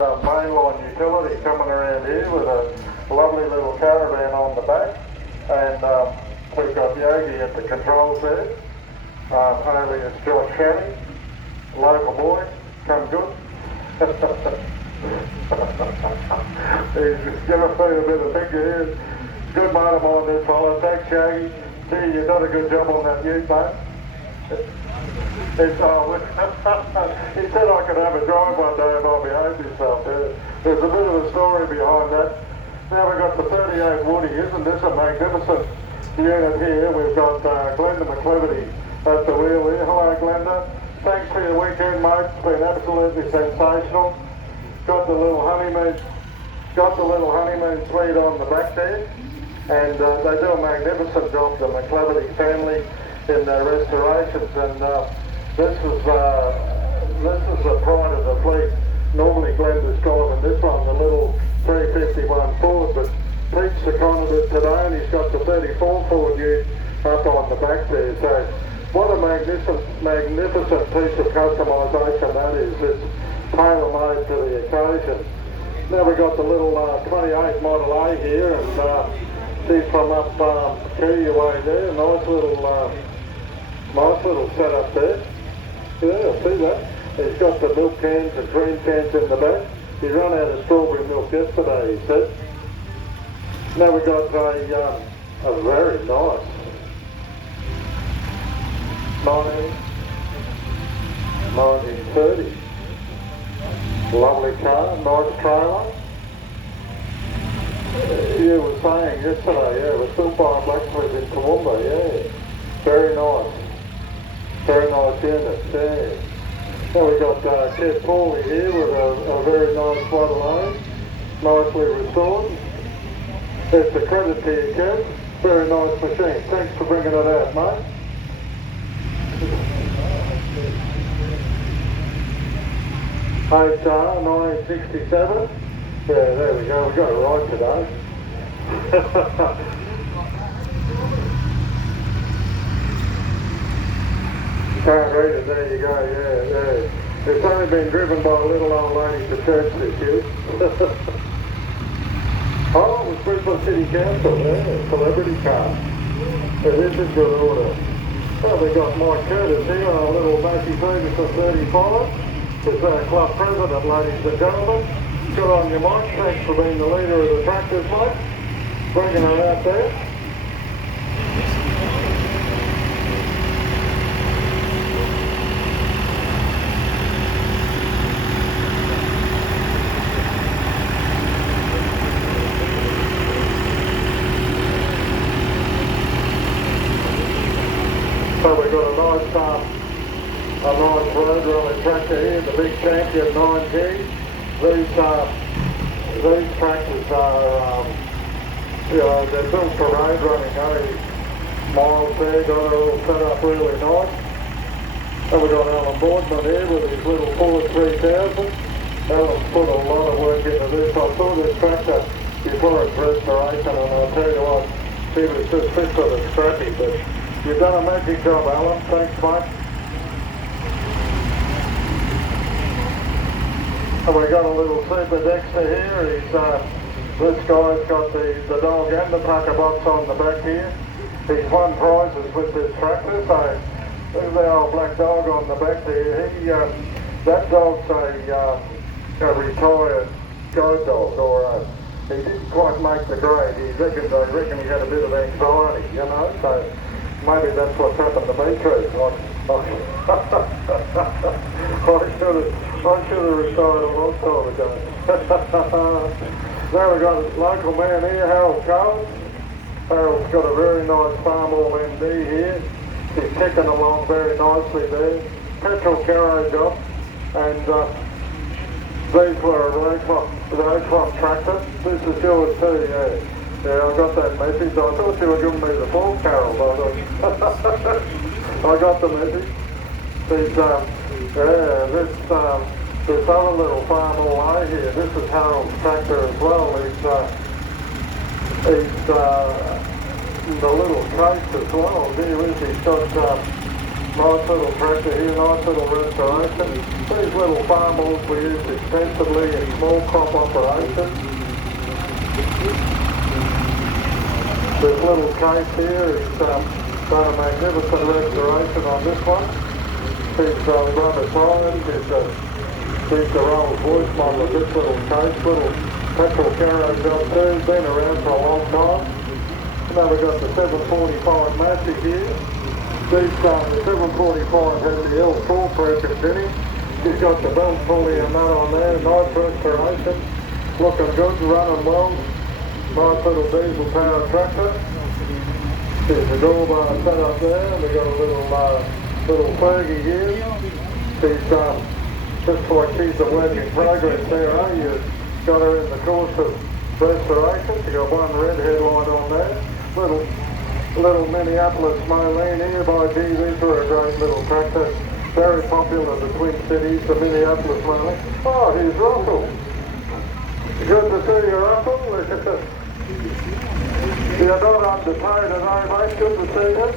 mainline utility coming around here with a lovely little caravan on the back, and we've got Yogi at the controls there, alias Josh Shanny, local boy, come good. He's gonna feel a bit of finger here. Good mate of mine, this fella. Thanks, Yogi. Gee, you done a good job on that ute, mate. He said I could have a drive one day if I behaved myself. There's a bit of a story behind that. Now we've got the 38 Woody, isn't this a magnificent unit here? We've got Glenda McCleverty at the wheel here. Hello Glenda. Thanks for your weekend, mate. It's been absolutely sensational. Got the little honeymoon suite on the back there, and they do a magnificent job, the McCleverty family, in their restorations, and this is the pride of the fleet. Normally Glenda's driving this one, the little 351 Ford, but Pete's seconded it today, and he's got the 34 Ford ute up on the back there. So what a magnificent piece of customisation that is. It's tailor-made to the occasion. Now we've got the little 28 Model A here, and she's from up Key way there. Nice little setup there. Yeah, see that? He's got the milk cans and cream cans in the back. He ran out of strawberry milk yesterday, he said. Now we've got a very nice 1930 lovely car, nice trailer. You were saying yesterday, yeah, it was built by a blacksmith in Toowoomba, yeah. Very nice unit, yeah. Now we've got Kev Paulie here with a very nice Model A, nicely restored. It's a credit to you, Kev. Very nice machine. Thanks for bringing it out, mate. HR 967. Yeah, there we go. We got it right today. Can't read it. There you go. Yeah. It's only been driven by a little old lady to church this year. Oh, it was Brisbane City Council. Yeah, celebrity car. It is in good order. Well, we got Mike Curtis here on a little Massey Ferguson 35. He's our club president, ladies and gentlemen. Good on you, Mike. Thanks for being the leader of the tractors, mate. Bringing it out there. So we've got a nice road rolling tractor here, the big champion 9G. These tractors are, they're built for road running, 80 miles there, got it all set up really nice. And we've got Alan Boardman here with his little Ford 3000. Alan's put a lot of work into this. I saw this tractor before its restoration, and I'll tell you what, she was just fit for the scrappy, but you've done a magic job, Alan. Thanks, mate. And we've got a little Super Dexter here. This guy's got the dog and the pucker box on the back here. He's won prizes with this tractor, so there's the old black dog on the back there. That dog's a retired guide dog, or he didn't quite make the grade. I reckon he had a bit of anxiety, you know, so maybe that's what's happened to me too. I should have retired a long time ago. Now we've got a local man here, Harold Cole. Harold's got a very nice farm all MD here. He's ticking along very nicely there. Petrol carriage job. And these were a road front tractor. This is yours too, yeah. Yeah, I got that message. I thought you were giving me the fault, Carol, but I got the message. This other little farm all over here, this is Harold's tractor as well. He's the little case as well. There is, he's got Nice little tractor here, nice little restoration. These little farmers we use extensively in small crop operations. This little case here is done a magnificent restoration on this one. He's rubber tires, he's the Rolls Royce model of this little case, little petrol carrier job too, been around for a long time. Now we've got the 745 Matic here. The 745 has the L4 brackets in it. He's got the belt pulley and that on there, nice restoration. Looking good, running well. Nice little diesel power tractor. There's the door bar set up there. We've got a little Fergie here. She's just like she's a work in progress there, eh? You've got her in the course of restoration. You've got one red headlight on there. Little Minneapolis Moline here by G. These are a great little tractor. Very popular in the Twin Cities, the Minneapolis Moline. Oh, here's Russell. Good to see you, Russell. You're not underpaid today, mate. Good to see you.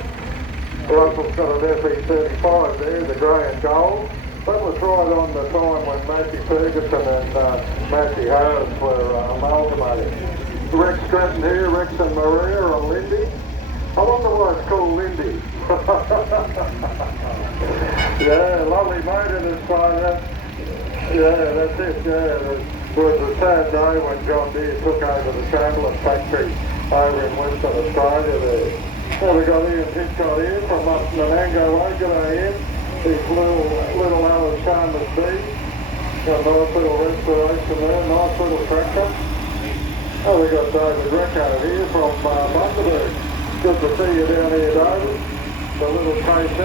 Russell's got an FE35 there, the grey and gold. That was right on the time when Matthew Ferguson and Matthew Harris were amalgamated. Rex Stratton here, Rex and Maria on Lindy. I wonder why it's called Lindy. Yeah, lovely mate in Australia. Yeah, that's it, yeah. It was a sad day when John Deere took over the Chamberlain factory over in Western Australia there. Well, we got Ian Hitchcock here from up Nanango Way. G'day Ian. These little Alan Chalmers B. Got a nice little restoration there, nice little tractor. Oh, we got David Recco here from Bundaberg. Good to see you down here, David. The little KC.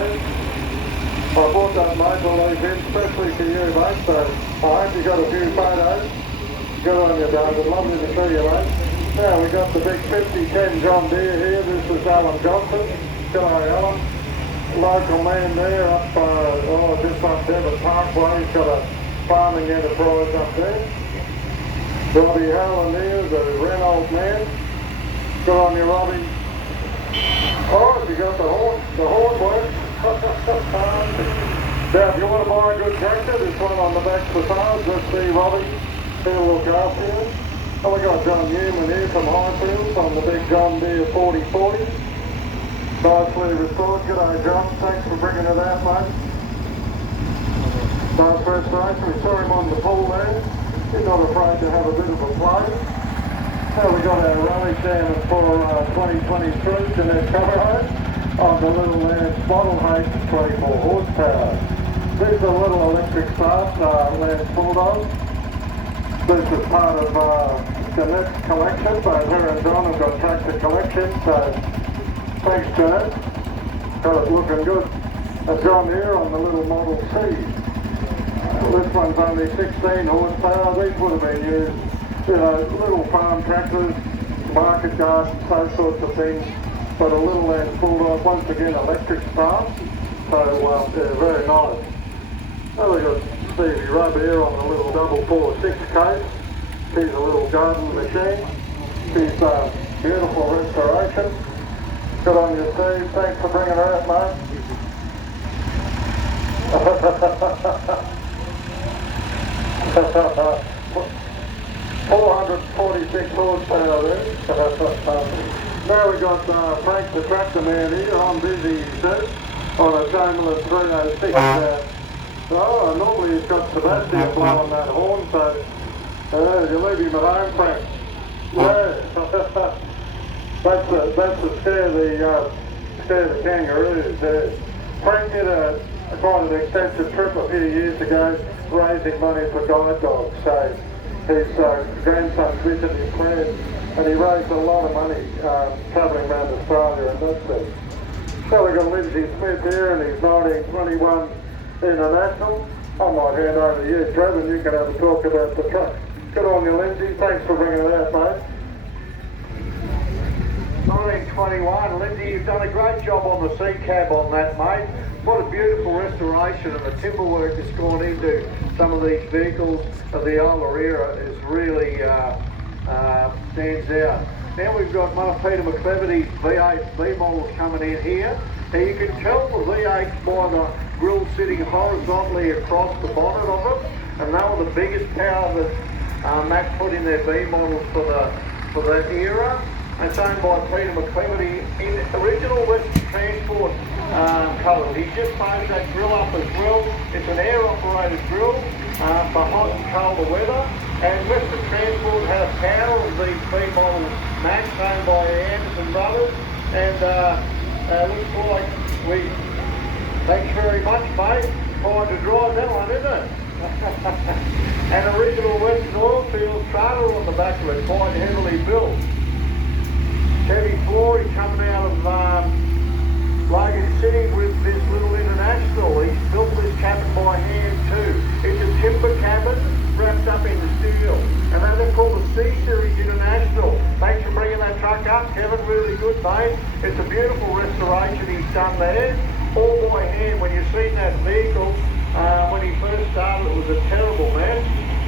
I bought that maple leaf in especially for you, mate, so I hope you got a few photos. Good on you, David. Lovely to see you, mate. Now we got the big 5010 John Deere here. This is Alan Johnson. G'day, Alan. Local man there up, just up Devon Parkway. He's got a farming enterprise up there. Robbie Howland there, the Reynolds man. Good on you, Robbie. Oh, you got the horn works. Now, if you want to buy a good tractor, there's one on the back facade. Just see Robbie. He'll look after you. And we got John Newman here from Highfields on the big John Deere 4040. Nicely restored. G'day, John. Thanks for bringing it out, mate. Nice restoration. We saw him on the pool there. He's not afraid to have a bit of a play. Now we got our rally salmon for 2023, Jeanette Coverhide, on the little Lance Model H 24 horsepower. These are little electric start Lance Bulldogs. This is part of Jeanette's collection, both her and John have got tractor collection, so thanks Jeanette. Got it looking good. And John here on the little Model C. This one's only 16 horsepower. These would have been used, little farm tractors, market gardens, those sorts of things. But a little Lance Bulldog, once again electric start. So they're very nice. Now we've got Stevie Rubb here on the little 446 case. She's a little garden machine. She's beautiful restoration. Good on you, Steve. Thanks for bringing her out, mate. 446 horsepower there. Now we got Frank the tractor man here. I'm busy too on a Chamberlain 306. Normally he's got Sebastian blowing that horn, so you leave him at home, Frank. Yeah. That's to scare the kangaroos. Frank did quite an extensive trip a few years ago raising money for guide dogs. So his grandson visited his friends and he raised a lot of money travelling around Australia and that thing. So we've got Lindsay Smith here and he's 1921 International. I might hand over to you, Trev, and you can have a talk about the truck. Good on you, Lindsay. Thanks for bringing it out, mate. 1921, Lindsay, you've done a great job on the seat cab on that, mate. What a beautiful restoration, and the timber work that's gone into some of these vehicles of the older era is really stands out. Now we've got one of Peter McCleverty's V8 V models coming in here. Now you can tell the V8 by the grill sitting horizontally across the bonnet of it, and they were the biggest power that Mac put in their B models for that era. It's owned by Peter McCleverty in original Western Transport colours. He's just made that grill up as well. It's an air-operated grill for hot and colder weather. And Western Transport had a power of these B-model Macs owned by Anderson Brothers. And looks like thanks very much, mate. Tried to drive that one, isn't it? An original Western Oilfield trailer on the back of it, quite heavily built. Heavy flooring coming out of Logan City with this little International. He's built this cabin by hand too. It's a timber cabin wrapped up in steel. And then they're called the C-Series International. Thanks for bringing that truck up, Kevin. Really good, mate. It's a beautiful restoration he's done there. All by hand. When you've seen that vehicle, when he first started, it was a terrible mess.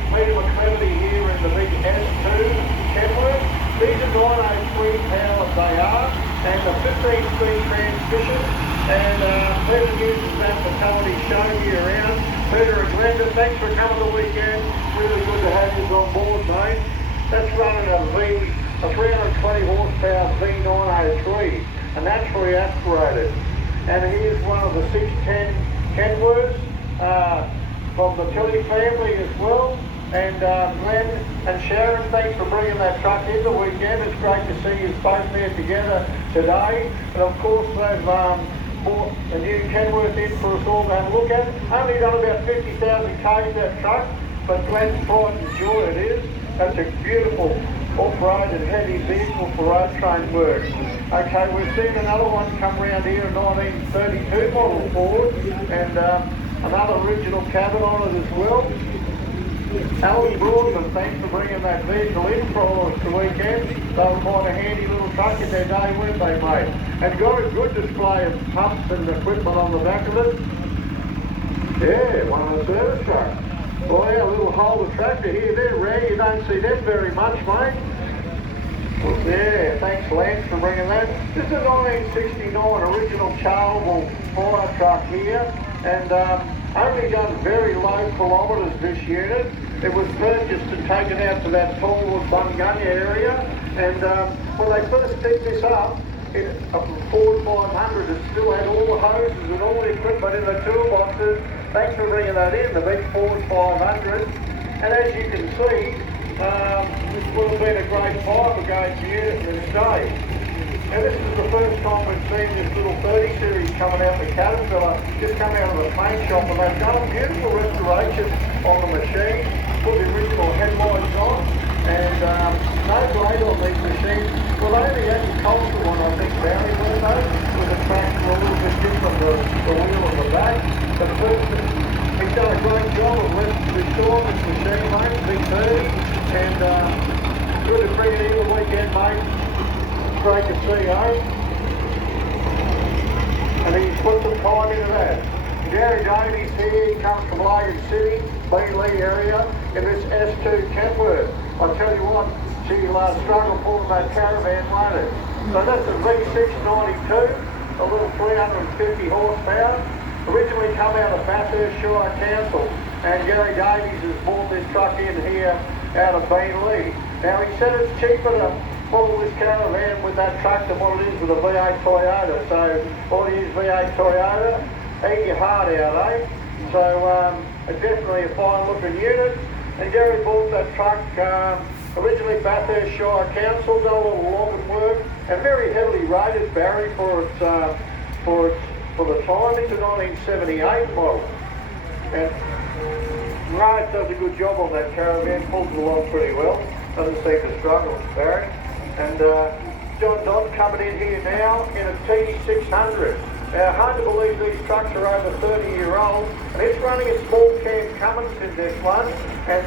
Peter McCleverty here in the big S2 Kenworth. These are 903 powers they are, and the 15-speed transmission, and Peter uses that for towing his show year round. Peter and Glenda, thanks for coming the weekend. Really good to have you on board, mate. That's running a 320 horsepower V903, a naturally aspirated. And here's one of the 610 Kenworths from the Tilly family as well. And Glenn and Sharon, thanks for bringing that truck in the weekend. It's great to see you both there together today. And of course they've bought a new Kenworth in for us all to have a look at. Only done about 50,000 k's that truck, but Glenn's pride and joy it is. That's a beautiful off-road and heavy vehicle for road train work. Okay, we've seen another one come around here, a 1932 model Ford, and another original cabin on it as well. Alan Broadman, thanks for bringing that vehicle in for us the weekend. They were quite a handy little truck in their day, weren't they, mate? And got a good display of pumps and equipment on the back of it. Yeah, one of the service trucks. Well, our little Holder tractor here, they're rare. You don't see them very much, mate. Well, yeah, thanks, Lance, for bringing that. This is a 1969 original Charleville fire truck here, and only done very low kilometres this unit. It was purchased and taken out to that Tallwood Bungunya area, and when they first picked this up, a Ford 500, it still had all the hoses and all the equipment in the toolboxes. Thanks for bringing that in, the big Ford 500. And as you can see, this would have been a great fire brigade unit in its day. Now this is the first time we've seen this little 30 series coming out the Caterpillar, just come out of the paint shop, and they've done a beautiful restoration on the machine, put the original headlights on, and no blade on these machines. Well, they only agricultural one, I think, Barry, weren't they? With the traction a little bit different, the wheel on the back. But he's done a great job of restoring this machine, mate, big 30, and good to bring it in the weekend, mate. Great to see, eh? And he's put some time into that. Gary Davies here, he comes from Logan City, Beenleigh area, in this S2 Kenworth. I tell you what, she'll struggle pulling that caravan, won't it? So that's a V692, a little 350 horsepower. Originally come out of Bathurst Shire Council, and Gary Davies has bought this truck in here out of Beenleigh. Now he said it's cheaper to pull this caravan with that truck than what it is with a V8 Toyota. So all you use V8 Toyota, eat your heart out, eh? So definitely a fine looking unit. And Gary bought that truck originally Bathurst Shire Council, done a little logging work, and very heavily rated, Barry, for the time. It's a 1978 model. And Raj does a good job on that caravan, pulls it along pretty well. Doesn't seem to struggle, Barry. And John Dodd coming in here now in a T600. Now, hard to believe these trucks are over 30-year-old, and it's running a small cam Cummins in this one. And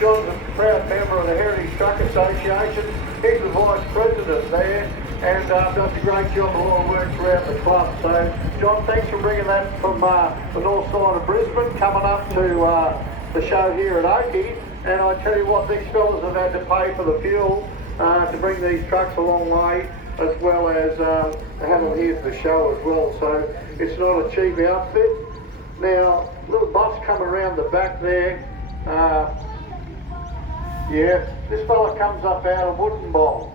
John's a proud member of the Heritage Truck Association. He's the vice president there, and does a great job, a lot of work throughout the club. So, John, thanks for bringing that from the north side of Brisbane, coming up to the show here at Oakey. And I tell you what, these fellas have had to pay for the fuel to bring these trucks a long way. as well as have them here for the show as well. So it's not a cheap outfit. Now, little bus coming around the back there. Yeah, this fella comes up out of Wollongong,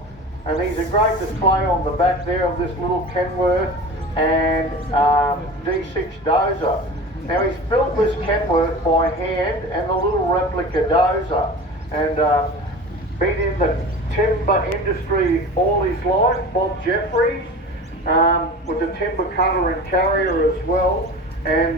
and he's a great display on the back there of this little Kenworth and D6 dozer. Now he's built this Kenworth by hand and the little replica dozer, and been in the timber industry all his life. Bob Jeffries with the timber cutter and carrier as well, and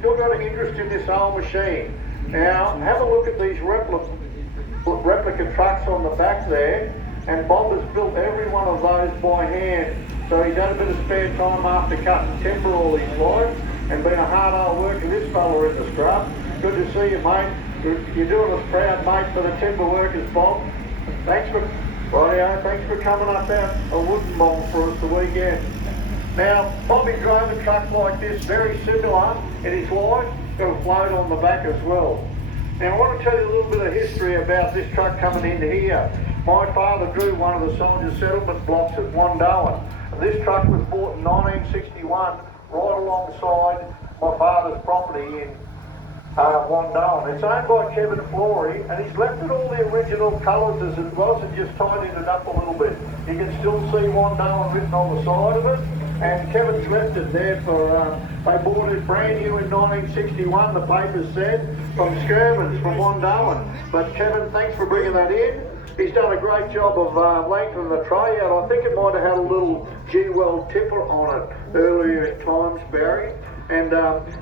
still got an interest in this old machine. Now have a look at these replica trucks on the back there, and Bob has built every one of those by hand. So he's had a bit of spare time after cutting timber all his life and been a hard old worker, this fella in the scrub. Good to see you, mate. You're doing us proud, mate, for the timber workers, Bob. Thanks for coming up out of Wollongong for us the weekend. Now, Bobby drove a truck like this, very similar in his life, got a float on the back as well. Now I want to tell you a little bit of history about this truck coming in here. My father drew one of the soldier settlement blocks at Wandoan. This truck was bought in 1961 right alongside my father's property in Wandoan. It's owned by Kevin Flory, and he's left it all the original colours as it was and just tidied it up a little bit. You can still see Wandoan written on the side of it, and Kevin's left it there for, they bought it brand new in 1961, the paper said, from Skirmans, from Wandoan. But Kevin, thanks for bringing that in. He's done a great job of lengthening the tray out. I think it might have had a little G-Weld tipper on it earlier in times, Barry. And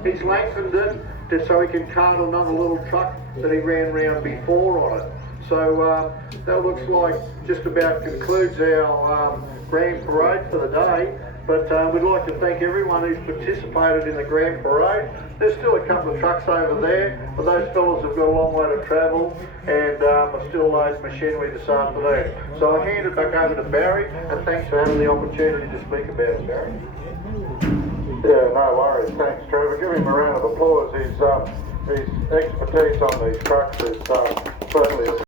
he's lengthened it just so he can cart another little truck that he ran round before on it. So that looks like just about concludes our Grand Parade for the day. But we'd like to thank everyone who's participated in the Grand Parade. There's still a couple of trucks over there, but those fellas have got a long way to travel and are still loading machinery this afternoon. So I'll hand it back over to Barry, and thanks for having the opportunity to speak about it, Barry. Yeah, no worries. Thanks, Trevor. Give him a round of applause. His expertise on these trucks is certainly